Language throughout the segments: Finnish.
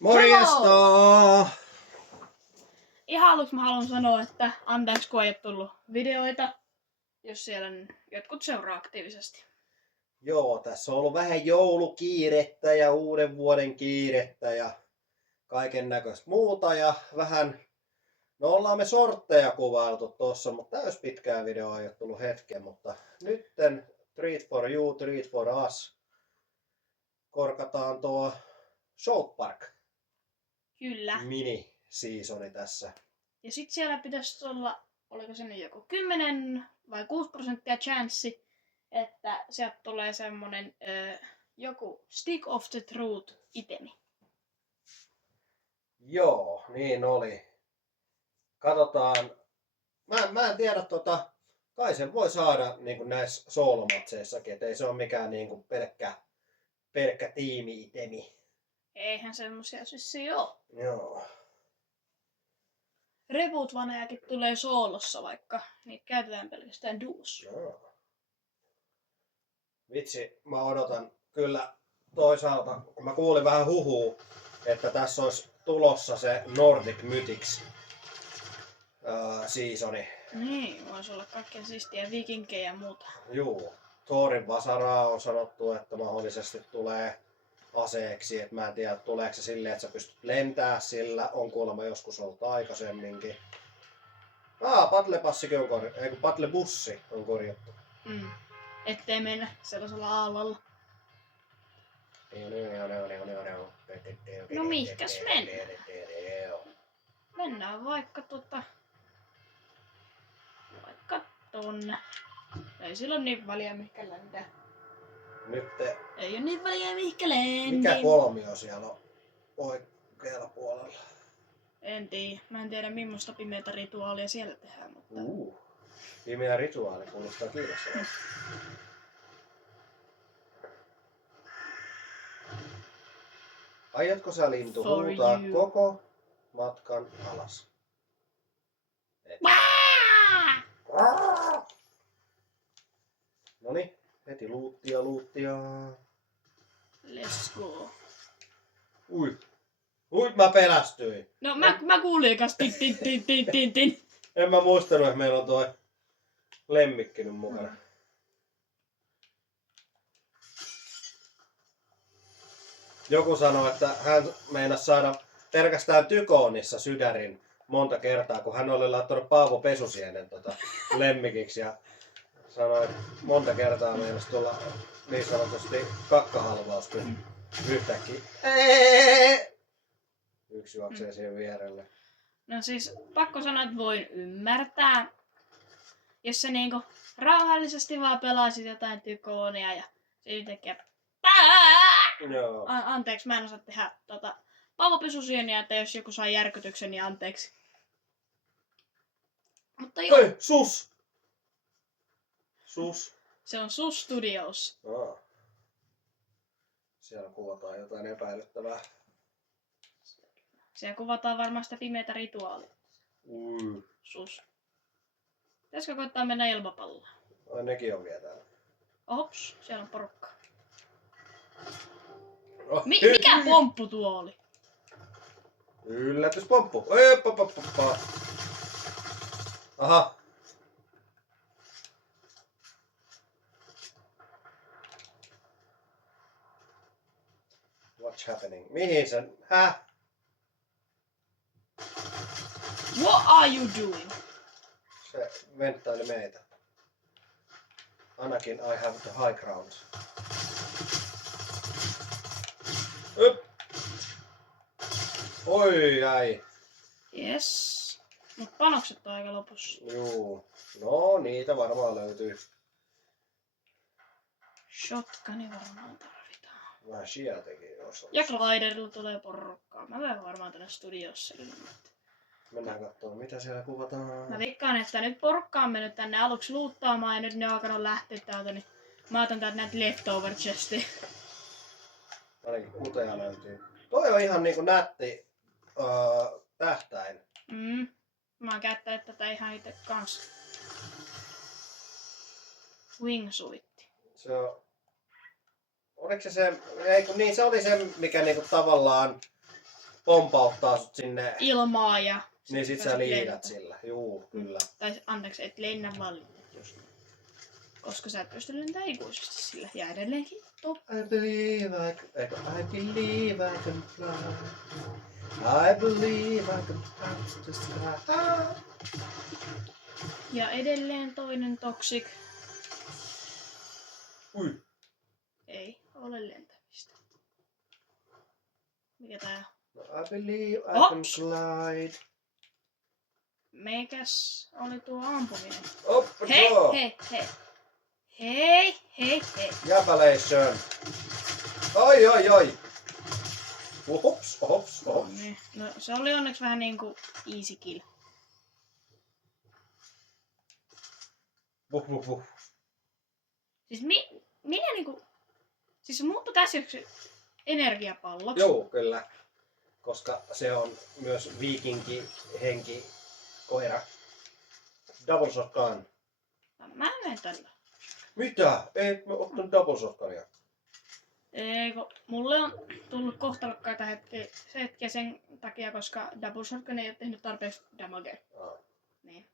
Morjesta! Ihan aluksi mä haluan sanoa, että anteeksi kun ei ole tullut videoita, jos siellä jotkut seuraa aktiivisesti. Joo, tässä on ollut vähän joulukiirettä ja uuden vuoden kiirettä ja kaiken näköistä muuta ja vähän, no ollaan me sortteja kuvailtu tossa, mutta täys pitkää videoa ei ole tullut hetken, mutta nytten Treat for You, Treat for Us korkataan tuo South Park Kyllä. mini-seasoni tässä. Ja sit siellä pitäisi olla, oliko se nyt joku 10 vai 6% chanssi, että sieltä tulee semmonen joku Stick of the Truth itemi. Joo, niin oli. Katsotaan. Mä en tiedä kai sen voi saada niin näissä soolomatseissakin, ettei se ole mikään niin pelkkä tiimi-itemi. Eihän semmosia siis oo. Joo. Reboot-vanejakin tulee soolossa, vaikka niitä käytetään pelkästään duossa. Joo. Vitsi, mä odotan kyllä toisaalta, kun mä kuulin vähän huhua, että tässä olisi tulossa se Nordic Mythics seasoni. Niin, voisi olla kaikkea siistiä vikinkejä ja muuta. Juu. Thorin vasaraa on sanottu, että mahdollisesti tulee aseeksi. Et mä en tiedä, tuleeko se silleen, että sä pystyt lentää sillä. On kuulemma joskus ollut aikaisemminkin. Battle-passikin on korjattu. Eikö Battle-bussi on korjattu. Ettei mennä sellaisella aallolla. No mihkäs mennään? Mennään vaikka vaikka tonne. Ei sillä ole niin väliä mihinkä lentää. Ei oo niin väliä mihinkä lentää. Mikä kolmio siellä on oikealla puolella? En tiedä. Mä en tiedä millaista pimeätä rituaalia siellä tehdään, mutta... Pimeä rituaali kuulostaa kiinnostavaa. Aiotko sä lintu huutaa koko matkan alas? Noniin, heti luuttia. Let's go. Ui, mä pelästyin. No mä kuulin kas tin. En mä muistanut, että meillä on toi lemmikki nyt mukana. Joku sanoi, että hän meinasi saada pelkästään Tykoonissa sydärin monta kertaa, kun hän oli laittanut Paavo Pesusienen lemmikiksi ja sanoi, että monta kertaa meinasi tulla niin sanotusti kakkahalvaus, kun yhtäkkiä yksi juoksee siihen vierelle. No siis pakko sanoa, että voin ymmärtää, jos sä niinku rauhallisesti vaan pelaisit jotain Tykoonia ja se yhtäkkiä Joo. Anteeksi, mä en osaa tehdä Paavo Pesusienia, että jos joku saa järkytyksen, niin anteeksi. Mutta joo. Hei, sus! Se on Sus Studios. Siellä kuvataan jotain epäilyttävää. Siellä kuvataan varmaan sitä pimeätä rituaalia. Sus. Pitäisikö koittaa mennä ilmapalloon? Ai nekin on vielä täällä. Ops, siellä on porukkaa. Mikä pomppu tuo oli? Yllätyspomppu. Aha. What's happening? Mihin sen? Häh? What are you doing? Se venttaili meitä. Ainakin I have the high ground. Oi jäi. Yes. Mut panokset on aika lopussa. Juu. No niitä varmaan löytyy. Shotguni varmaan tarvitaan. Vähän sieltäkin osaa. Ja Gliderilla tulee porukkaa. Mä menen varmaan tänne studiossa ilman. Mennään katsomaan mitä siellä kuvataan. Mä veikkaan, että nyt porukka on mennyt tänne aluksi luuttaamaan ja nyt ne on alkanut lähteä täältä, niin mä otan täältä näitä leftover chestia. Ainakin kuteja löytyy. Toi on ihan niinku nätti tähtäin. Mä oon käyttänyt tätä ihan itse kanssa. Wingsuitti. Se on... Oliko se, ei kun niin se oli se mikä niinku tavallaan pompauttaa sut sinne, ilmaa ja... niin sit sä pääset liidät lentämään. sillä. Juu, kyllä. Tai anteeksi, et lennä vaan liidät just. Koska sä et pysty lentämään ikuisesti sillä. Ja edelleenkin top. I believe I believe I can fly. I believe I can touch the sky. Ja edelleen toinen toxic. Ui. Ei ole lentämistä. Mikä tää? No, I believe I can Ops. glide. Meikäs oli tuo ampuminen. Oppa Hei, joo. hei, hei. Hei, hei, hei. Jäpäleissön. Oi, oi, oi. Hops, hops, hops. Niin. No se oli onneksi vähän niinku easy kill. Vuh. Siis minä niinku... Siis se muuttui käsityksi energiapalloksi. Joo, kyllä. Koska se on myös viikinki henki koira. Double shotgun. Mä menen tällä. Mitä? Ei mä ottanut double shotgunia. Eikö, mulle on tullut kohtalokkaita hetkiä sen takia, koska double shotgun ei ole tehnyt tarpeeksi damagea. Ah. Niin.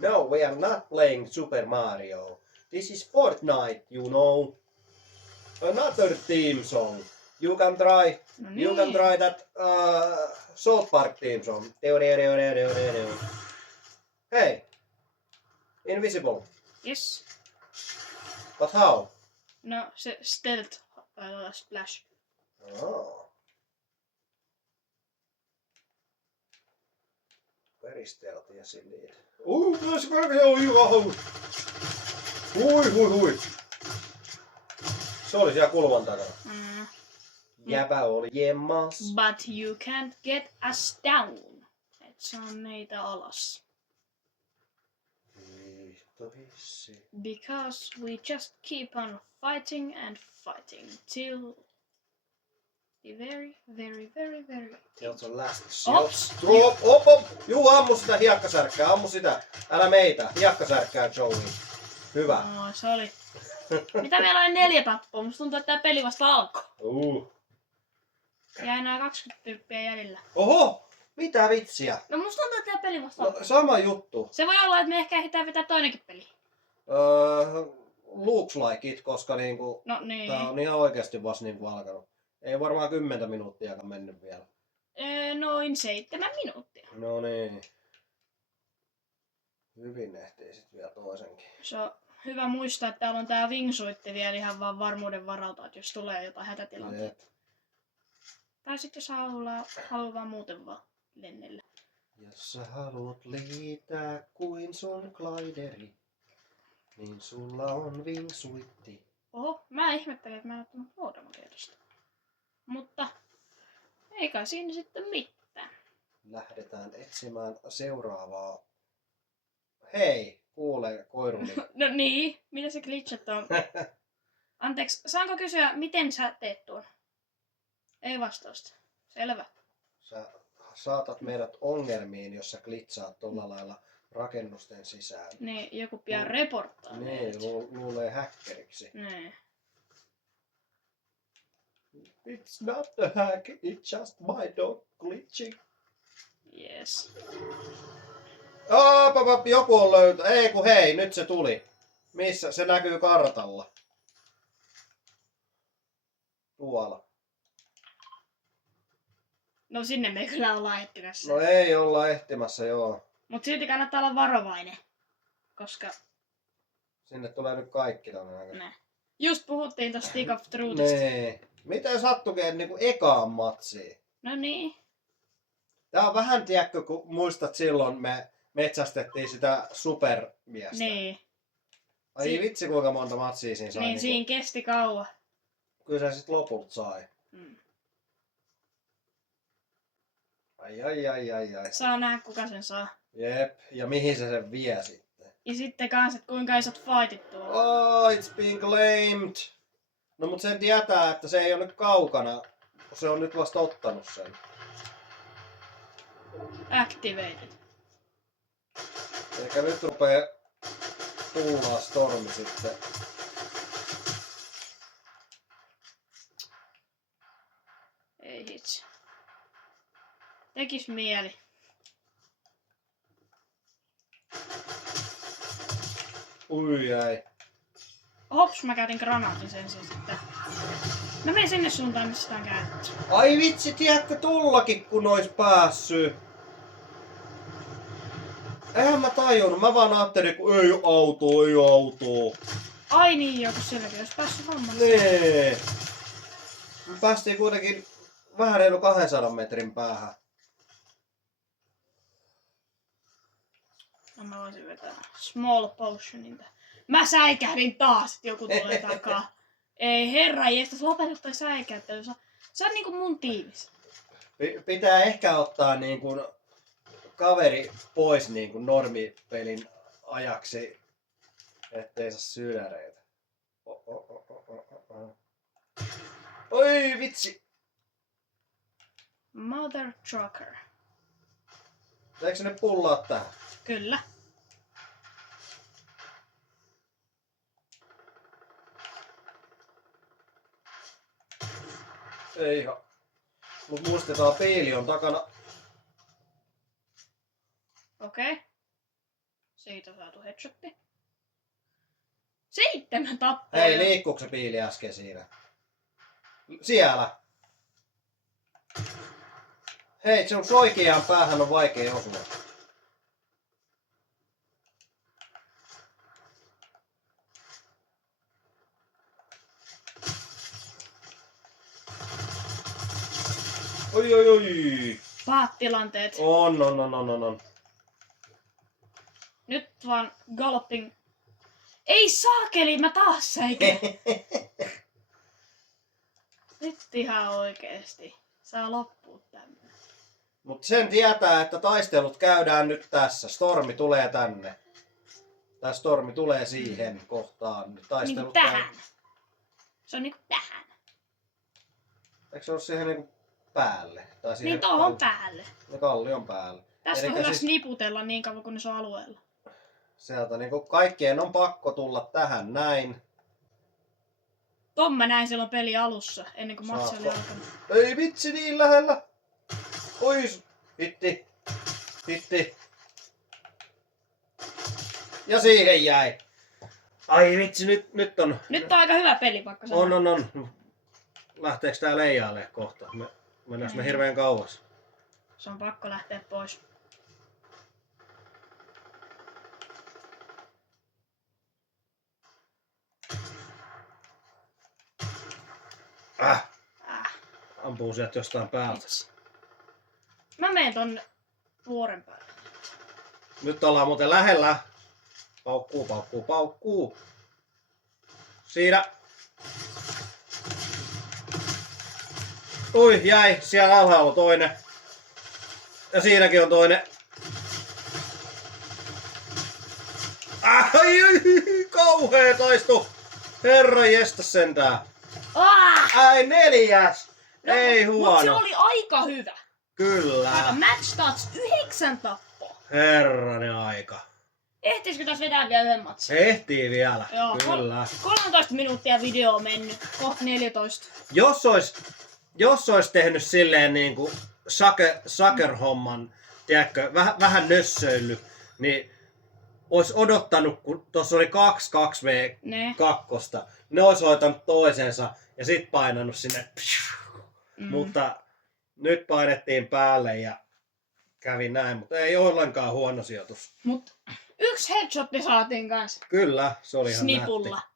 No, we are not playing Super Mario. This is Fortnite, you know. Another theme song. You can try. No You can try that South Park theme song. Hey, invisible. Yes. But how? No se stealth splash. Oh. Very stealthy indeed. Let's go. Hui. Se oli siellä kulman takana. Mm. Jäbä oli jemmas. But you can't get us down. Et saa meitä alas. Viihtohissi. Because we just keep on fighting and fighting till the very Till the last Ops. Op. Juu, ammu sitä hiekkasärkkää, ammu sitä. Älä meitä, hiekkasärkkää Joey. Hyvä. No, se oli. Mitä meillä oli 4 tappoa? Musta tuntuu, että tää peli vasta alkoi. Ja enää 20 tyyppiä jäljellä. Oho! Mitä vitsiä? No musta tuntuu, että tää peli vasta No, alkoi. sama juttu. Se voi olla, että me ehkä ehditään vetää toinenkin peli. Looks like it, koska niinku, No niin. tää on ihan oikeasti vasta niinku alkanut. Ei varmaan 10 minuuttiakaan mennyt vielä. Noin 7 minuuttia. No niin. Hyvin ehtii sit vielä toisenkin. Se on hyvä muistaa, että täällä on tää wingsuitti vielä ihan vaan varmuuden varalta, että jos tulee jotain hätätilanteita. Jep. Tai sitten jos haluaa vaan muuten vaan lennellä. Jos sä haluat liitää kuin sun glideri, niin sulla on wingsuitti. Oho, mä ihmettelin, että mä en ottanut Voldemortista. Mutta eikä siinä sitten mitään. Lähdetään etsimään seuraavaa. Hei, kuule koiruni. No niin, mitä se glitchat on? Anteeksi, saanko kysyä, miten sä teet tuon? Ei vastausta. Selvä. Sä saatat meidät ongelmiin, jos sä glitsaat tolla lailla rakennusten sisään. Niin, joku pian reporttaa Niin, meidät. luulee häkkeriksi. Niin. It's not a hack, it's just my dog glitching. Yes. Joku on löytänyt. Ei kun hei, nyt se tuli. Missä? Se näkyy kartalla. Tuolla. No sinne me kyllä ollaan etsimässä. No ei olla ehtimässä, joo. Mut silti kannattaa olla varovainen. Koska Sinne tulee nyt kaikki todennäköisesti. ne. Just puhuttiin tosta Stick of Truthista. Nee. Miten sattukin niinku ekaan matsiin? No niin. Tää on vähän tiedätkö, kun muistat silloin me metsästettiin sitä supermiestä. Niin. Ai vitsi kuinka monta matsia siinä sai. Niin siinä kesti kauan. Kyllä se sit lopulta sai. Mm. Ai. Saa nähdä kuka sen saa. Jep, ja mihin se sen vie sitten? Ja sitten kans, että kuinka isot fightit tuolla. Oh, it's been claimed! No mut sen tietää, että se ei ole nyt kaukana, kun se on nyt vasta ottanut sen. Activated. Eikä nyt rupee tuulaa stormi sitten. Tekis mieli. Ui jäi. Hops, mä käytin granaatin sen sijaan sitten. Mä menen sinne suuntaan, missä sitä on käytetty. Ai vitsi, tiedätkö tullakin kun ois päässyt? Eihän mä tajunnut, mä vaan ajattelin kun ei autoa. Ai niin, joku sielläkin olisi päässyt hommalle. Nee. Me päästiin kuitenkin vähän reilu 200 metrin päähän. No, mä voisin vetää small potionin. Mä säikähdin taas, että joku tulee takaa. Ei herra jestas, lopeta toi säikäyttely. Sä oot niinku mun tiimis. Pitää ehkä ottaa niin kuin kaveri pois niin kuin normipelin ajaksi, ettei saa sydäreitä. Oi vitsi! Mother trucker. Eikö ne pullaa tähän? Kyllä. Ei ihan. Mut muistetaan, peili on takana. Okei. Siitä on saatu headshotti. 7 tappoa. Hei, liikkuuko se piili äsken siinä? Siellä! Hei, se on soikeaan päähän on vaikea osua. Oi. Pahat tilanteet. On. Nyt vaan galloping. Ei saakeli, mä taas säikin. Nyt ihan oikeesti. Saa loppua tämmönen. Mut sen tietää, että taistelut käydään nyt tässä. Stormi tulee tänne. Tai stormi tulee siihen kohtaan. Taistelut Niinku tähän. Se on niinku tähän. Eikö se ole siihen niinku päälle? Tai siihen Niin tohon päälle. kallion päälle. Tästä on Elikkä hyvä siis niputella niin kauan kun ne on alueella. sieltä niinku kaikkien on pakko tulla tähän näin. Ton mä näin silloin peli alussa, ennen kuin matsi oli Saatko? alkanut. Ei vitsi niin lähellä. Ois. Hitti. Ja siihen jäi. Ai vitsi, nyt on. Nyt on aika hyvä peli, vaikka se On. Lähteekö tää leijailee kohta? Mennäänkö me Ei. hirveän kauas? Se on pakko lähteä pois. Äh, Äh, ampuu sieltä jostain päältä. vitsi. Mä menen tonne vuoren päälle. Nyt ollaan muuten lähellä. Paukkuu. Siinä. Ui, jäi. Siellä alhaalla on toinen. Ja siinäkin on toinen. Ai, kauhea taistu. Herra jestas sentään. Ai 4. Ei Mut huono. se oli aika hyvä. Kyllä. Aika match stats 9 tappoa. Herranen aika. Ehtiisikö tässä vetää vielä yhden matsin? Ehtii vielä. Joo, Kyllä. 13 minuuttia video on mennyt. Kohta 14. Jos ois tehnyt silleen niinku Sucker-homman, tiedätkö, vähän nössöily, niin ois odottanut, kun tuossa oli 2v2, ne ois hoitanut toisensa ja sit painanut sinne. Mutta nyt painettiin päälle ja kävi näin, mutta ei ollenkaan huono sijoitus. Mut yksi headshotti saatiin kanssa. Kyllä, se oli ihan Snipulla. nätti.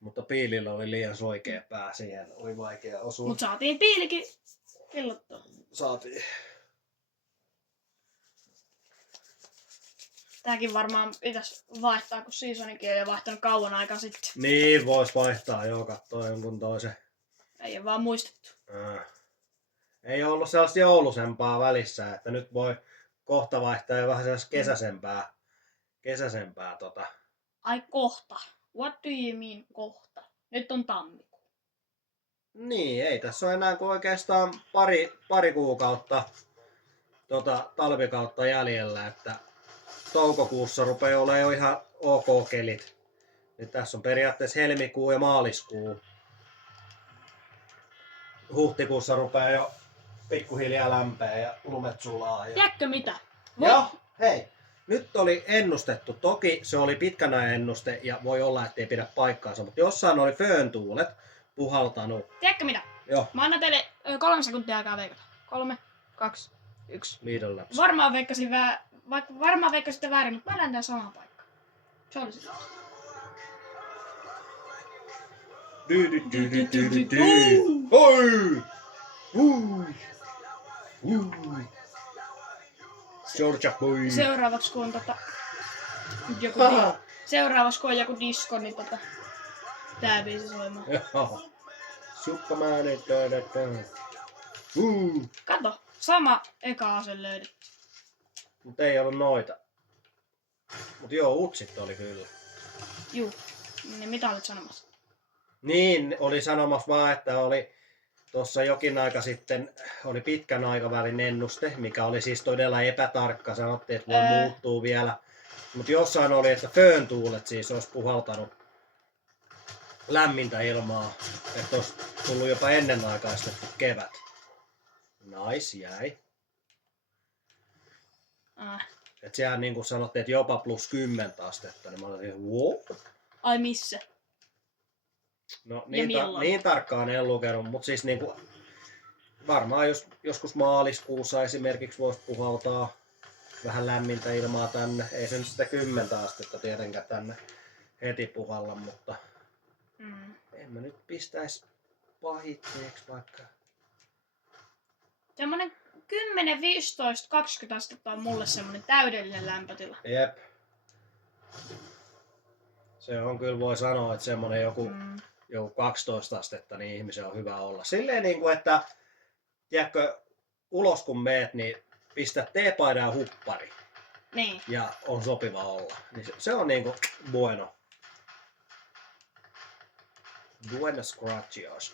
Mutta piilillä oli liian soikea pää siihen, oli vaikea osua. Mut saatiin piilikin killottua. Saatiin. Tääkin varmaan pitäis vaihtaa, kun seasonikin on jo vaihtanut kauan aikaa sitten. Niin, vois vaihtaa joo, kattoo jonkun toisen. Ei oo vaan muistettu. Ei ollut sellaista joulusempaa välissä, että nyt voi kohta vaihtaa jo vähän sellaista kesäsempää Ai kohta. What do you mean kohta? Nyt on tammikuu. Niin, ei tässä ole enää kuin oikeastaan pari kuukautta talvikautta jäljellä, että toukokuussa rupeaa olemaan jo ihan ok kelit. Niin tässä on periaatteessa helmikuu ja maaliskuu. Huhtikuussa rupeaa jo pikkuhiljaa lämpää ja lumet sulaa. Ja... Tiedätkö mitä? Joo, hei. Nyt oli ennustettu. Toki se oli pitkän ajan ennuste ja voi olla, ettei pidä paikkaansa, mutta jossain oli fööntuulet puhaltanut. Tiedätkö mitä? Joo. Mä annan teille 3 sekuntia aikaa veikata. 3, 2, 1. Lidl Labs. Varmaan veikkasitte väärin, mutta mä lähdin samaan paikkaan. Se oli se. Oi! Georgia boy. Seuraavaksi kun on joku disco, niin tää biisi soimaan. Joo. Superman. Kato, sama eka ase löydetty. Mut ei ollut noita. Mut joo, utsit oli kyllä. Juu, niin mitä olit sanomassa? Niin, oli sanomassa vaan, että oli tuossa jokin aika sitten oli pitkän aikavälin ennuste, mikä oli siis todella epätarkka. Sanottiin, että voi muuttuu vielä. Mutta jossain oli, että fööntuulet siis olisi puhaltanut lämmintä ilmaa. Että olisi tullut jopa ennenaikaistettu kevät. Jäi. Että sehän niin kuin sanottiin, että jopa +10 astetta. Niin mä olin wow. Ai missä? No niin tarkkaan en lukenut, mutta siis niinku, varmaan joskus maaliskuussa esimerkiksi voisi puhaltaa vähän lämmintä ilmaa tänne. Ei se nyt sitä 10 astetta tietenkään tänne heti puhalla, mutta en mä nyt pistäisi pahitteeksi vaikka. Semmonen 10, 15, 20 astetta on mulle semmonen täydellinen lämpötila. Jep. Se on kyllä, voi sanoa, että semmonen joku 12 astetta, niin ihmisen on hyvä olla. Silleen niin kuin, että tiedätkö, ulos kun meet, niin pistä teepaidan ja huppari. Niin. Ja on sopiva olla. Niin se on niinku bueno. Buenos gracias.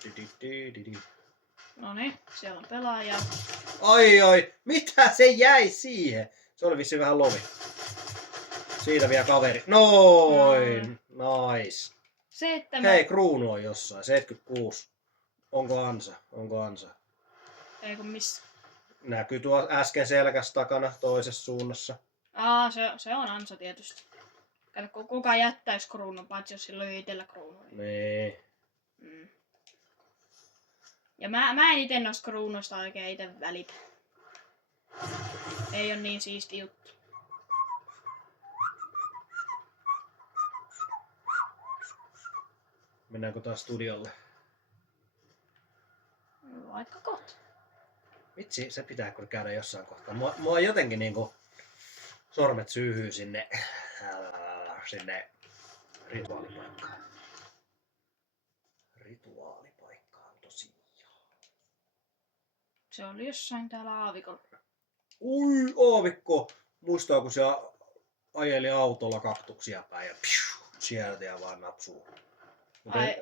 No niin, siellä on pelaaja. Ai, mitä se jäi siihen? Se oli vissiin vähän lovi. Siitä vielä kaveri. Noin, nice. Se, että Hei, kruunu on jossain, 76. Onko ansa? Ei kun missä? Näkyy tuo äsken selkäs takana toisessa suunnassa. Se on ansa tietysti. Kato, kuka jättäisi kruunun, paitsi jos sillä on itsellä kruunu. Niin. Ja mä en ite noista kruunuista oikein ite välitä. Ei oo niin siisti juttu. Mennäänkö taas studiolle? Vaikka kohta. Vitsi, se pitää kyllä käydä jossain kohtaa. Mua jotenkin niinku sormet syyhyy sinne rituaalipaikkaan. Rituaalipaikkaan tosiaan. Se oli jossain täällä aavikolla. Aavikko! Muistaa kun se ajeli autolla kaktuksia päin ja sieltä ja vaan napsuu.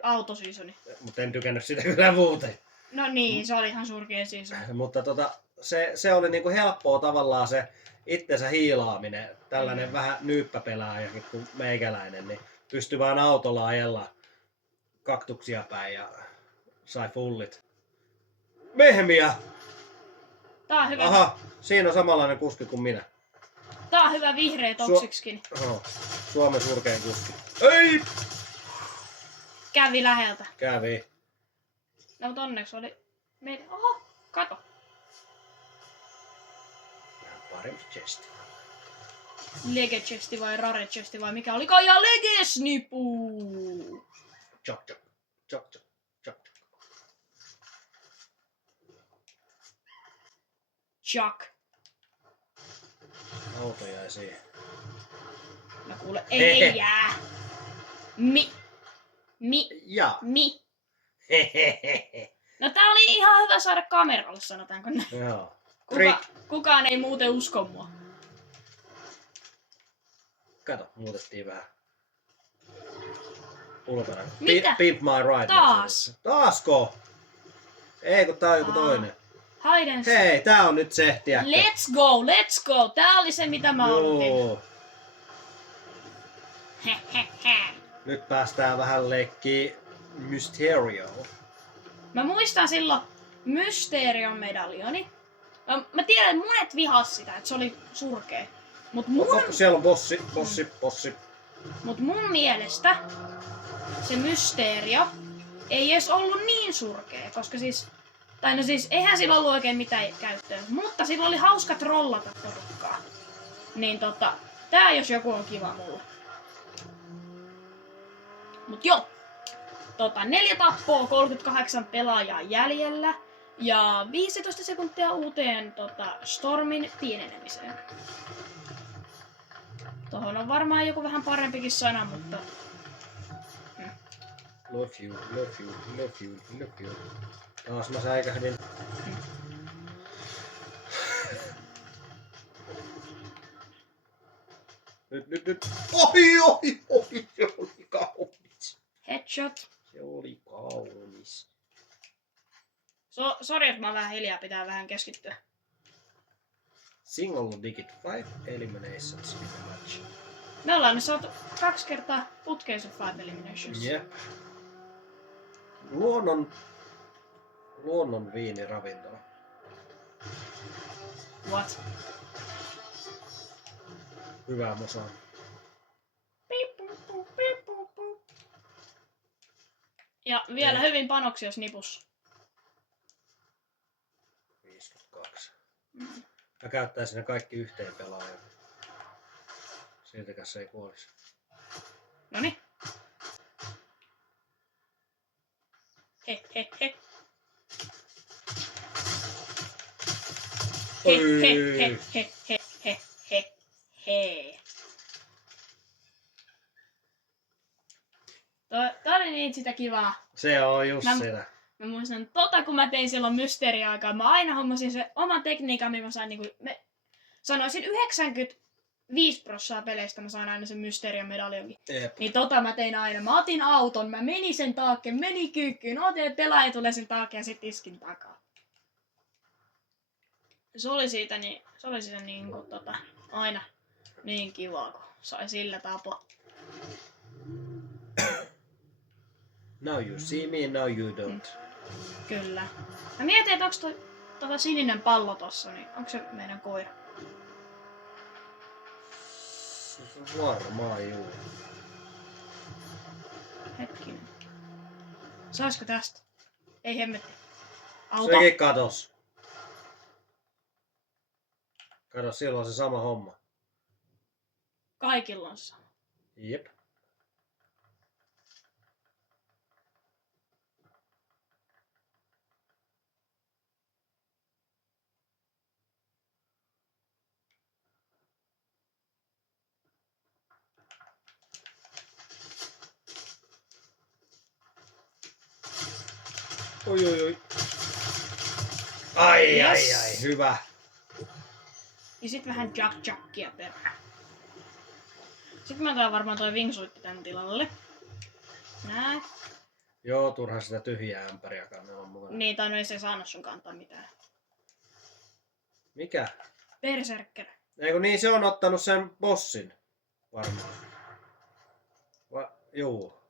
Autoseasoni. Mutta en tykännyt sitä kyllä muuten. No niin, se oli ihan surkea season. Mutta se oli niinku helppoa tavallaan se itsensä hiilaaminen. Tällainen vähän nyyppäpelaajakin kuin meikäläinen, niin pystyi vaan autolla ajella kaktuksia päin ja sai fullit. Mehmiä! Tää on hyvä. Aha, siinä on samanlainen kuski kuin minä. Tää on hyvä vihreä toksikskin. Suomen surkein kuski. Ei! Kävi läheltä. Kävi. No mutta onneksi oli meidän... Oho, kato. Parempi chesti. Lege chesti vai rare chesti vai mikä olikaan? Ja lege snipu! Chok chok. Chok chok. Chok chok. Chuck. Auto jäi siihen. No kuule, ei jää. Mi. Ja. Hehehehe. No tää oli ihan hyvä saada kameralle, sanotaanko näin. Joo. Kukaan ei muuten usko mua. Kato, muutettiin vähän. Ulkona. Mitä? Pimp My Ride. Taas? Taasko? Ei, kun tää on joku toinen. Haiden. Hei, tää on nyt se, tiedätkö? Let's go! Tää oli se, mitä mä odotin. Nyt päästään vähän leikkiin Mysterio. Mä muistan silloin Mysterion medaljoni. Mä tiedän, että monet vihas sitä, että se oli surkea. Mut Siellä on bossi. mun mielestä se Mysterio ei edes ollut niin surkea, koska siis... Tai no siis, eihän sillä ollut oikein mitään käyttöä, mutta sillä oli hauska trollata porukkaa. Niin tää jos joku on kiva mulle. Mut joo. 4 tappoa, 38 pelaajaa jäljellä. Ja 15 sekuntia uuteen Stormin pienenemiseen. Tohon on varmaan joku vähän parempikin sana, mutta... Love you. Taas mä säikähdin. Nyt. Ohi, se oli kaunis. Headshot. Se oli kaunis. Sori, että mä oon vähän hiljaa, pitää vähän keskittyä. Single digit 5 eliminations in a match. Me ollaan nyt saatu 2 kertaa putkeissa 5 eliminations. Jep. Luonnon viiniravintola. What? Hyvää musaa. Ja vielä hyvin panoksia nipussa. 52. Mä käyttäisin ne kaikki yhteen pelaajan. Siltäkäs se ei kuolisi. Noniin. He. Tää oli niin sitä kivaa. Se on just sitä. Mä muistan, kun mä tein silloin Mysteria-aikaa, mä aina hommasin se oman tekniikan, niin mä sain sanoisin 95% peleistä mä sain aina sen Mysterian medaljonkin. Niin mä tein aina. Mä otin auton, mä menin sen taakke, meni kyykkyyn, otin pelaaja tulee sen taakke ja sit iskin takaa. Se oli siitä aina niin kivaa, kun sai sillä tapaa. Now you see me, now you don't. Kyllä. Mä mietin, että onks toi sininen pallo tossa, niin onko se meidän koira? Varmaan juu. Hetkinen. Saisko tästä? Ei hemmetti. Auto. Sekin katos. Kato, siellä on se sama homma. Kaikilla on se sama. Jep. Oi. Ai, hyvä. Ja sit vähän jackia perään. Sitten mä otan varmaan toi wingsuitti tän tilalle. Nää. Joo, turha sitä tyhjää ämpäriä kannella mukana. Niin, tai no ei se saanut sun kantaa mitään. Mikä? Berserker. Eikö niin, se on ottanut sen bossin. Varmaan. Juu.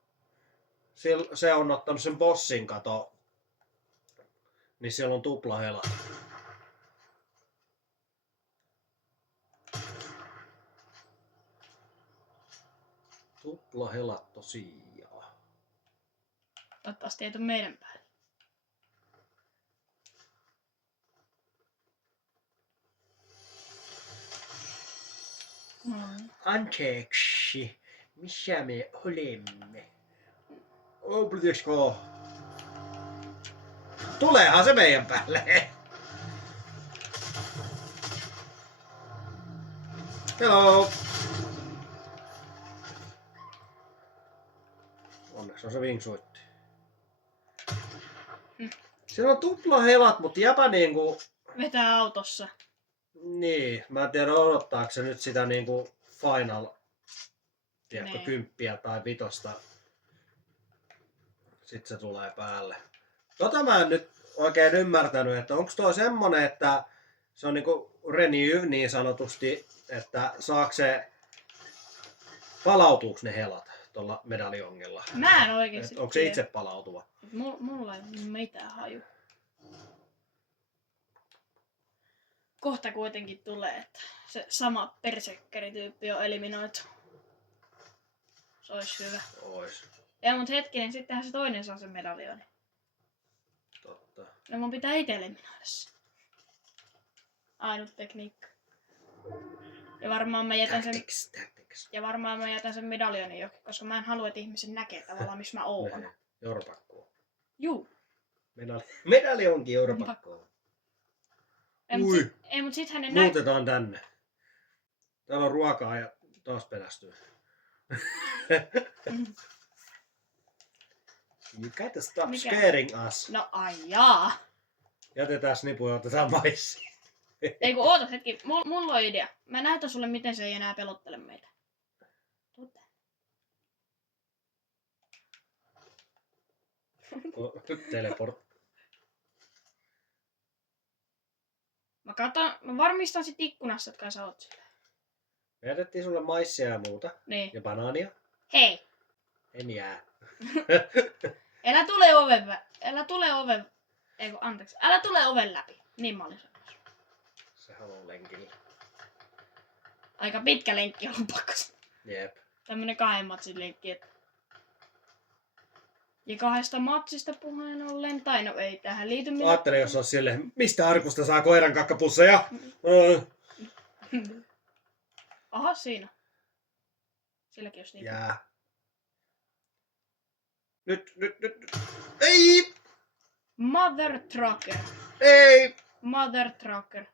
Se on ottanut sen bossin, kato. Niin siellä on tupla hela. Tupla helat tosiaan. Toivottavasti ei tuu meidän päälle. Anteeksi, missä me olemme? Pitäisikö? Tuleehan se meidän päälle. Hello. Onneksi on se wingsuitti. Siellä on tuplahelat, mutta jäpä niinku... Vetää autossa. Niin, mä en tiedä odottaako se nyt sitä niinku final, tiedätkö, Nee. 10 tai 5. Sitten se tulee päälle. Mä en nyt oikein ymmärtänyt, että onko toi semmonen, että se on niinku renew niin sanotusti, että saako se, palautuuko ne helat tuolla medaljongilla? Mä en oikeesti Onko se itse palautuva? Mulla ei mitään haju. kohta kuitenkin tulee, että se sama berserkkerityyppi on eliminoitu. Se olisi hyvä. Ois. Ja mut hetkinen, sittenhän se toinen saa sen medaljoni. Totta. No mun pitää itse eliminoida se. Ainut tekniikka. Ja varmaan mä jätän sen... Tactics. Ja varmaan mä jätän sen medaljonin johonkin, koska mä en halua, että ihmiset näkee tavallaan, missä mä oon. Jorpakkoon. Juu. Medali onkin jorpakkoon. Ei, mut sit hänen Muutetaan tänne. Täällä on ruokaa ja taas pelästyy. You gotta stop scaring us. No ai jaa. Jätetään snipu ja otetaan maissi. Ei kun oota hetki, mulla on idea. Mä näytän sulle, miten se ei enää pelottele meitä. Teleport. Mä varmistan sit ikkunassa, että kai sä oot siellä. Me jätettiin sulle maissia ja muuta. Niin. Ja banaania. Hei! En jää. Älä tule oven läpi. Niin mä olin sanonut. Se haluaa lenkillä. Aika pitkä lenkki on pakko. Jep. Tämmönen 2 matsin lenkki. Ja 2 matsista puheen ollen, tai no ei tähän liity mitään. Ajattelin, jos olisi silleen, mistä arkusta saa koiran kakkapusseja? Aha, siinä. Silläkin olisi niin. Jää. Nyt. Ei! Mother Trucker. Ei! Mother Trucker.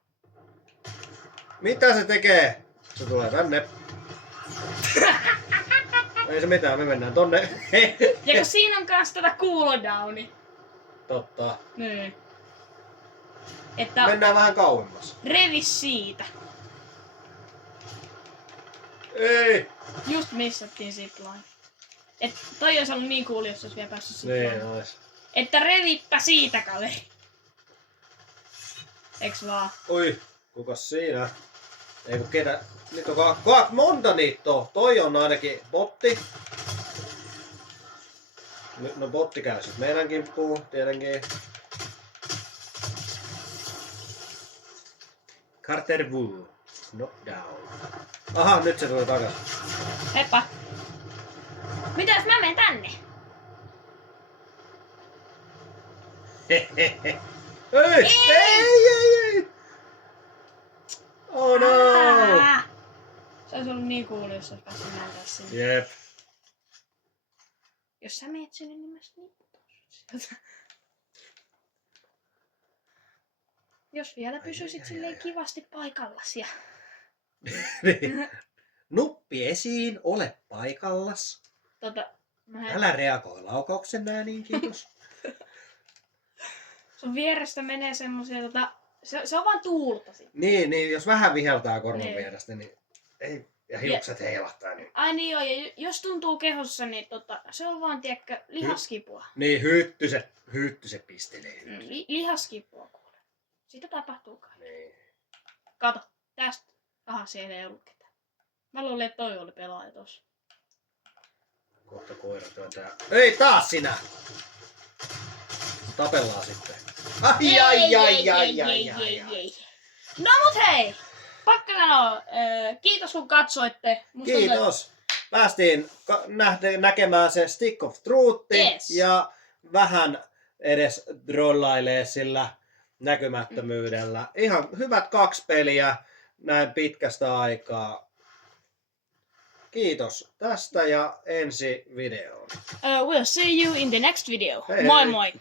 Mitä se tekee? Se tulee tänne. Ei se mitään, me mennään tonne. Ja kun siinä on kans tätä cooldowni. Totta. Niin. Että Mennään vähän kauemmas. revi siitä. Ei! Just missattiin zipline. Et toi olisi ollut niin cool, jos olisi vielä päässyt Niin zipline. ois. Että revippä siitä, kaveri. Eiks vaan? Oi, kukas siinä? Ei kun ketä? Nyt on monta niitä on. Toi on ainakin botti. Nyt no botti käy sit meidän kimppuun, tietenkin. Carter Wu. Knockdown. Aha, nyt se tulee takas. Heippa. Mitä jos mä menen tänne? Ei! Oh no! Se olisi ollut niin cool, jos olisi päässyt näyttää sinne. Jep. Jos sä meet sinne, niin mä snipputan sieltä. Jos vielä pysyisit silleen kivasti paikallas ja... Nuppi esiin, ole paikallas. Älä reagoi laukauksen ääniin, kiitos. Sun vierestä menee semmosia se on vaan tuulta sit. Niin, jos vähän viheltää korvan Niin. vierestä, niin ei. Ja hiukset heilahtaa. Niin, Ai niin joo, ja jos tuntuu kehossa, niin se on vaan, tiedätkö, lihaskipua. niin hytty se pistelee. Lihaskipua kuule. Sitä tapahtuu kai. Niin. Kato, tästä. Aha, siellä ei ollut ketään. Mä luulin, että toi oli pelaaja tossa. Kohta koira työntää. Ei taas sinä! Tapellaan sitten. Ai. No mut hei! Pakko sanoa, kiitos kun katsoitte. Kiitos. Päästiin näkemään se Stick of Truth Yes. ja vähän edes drollailee sillä näkymättömyydellä. Ihan hyvät 2 peliä näin pitkästä aikaa. Kiitos tästä ja ensi videoon. We'll see you in the next video. Hei Moi hei. moi!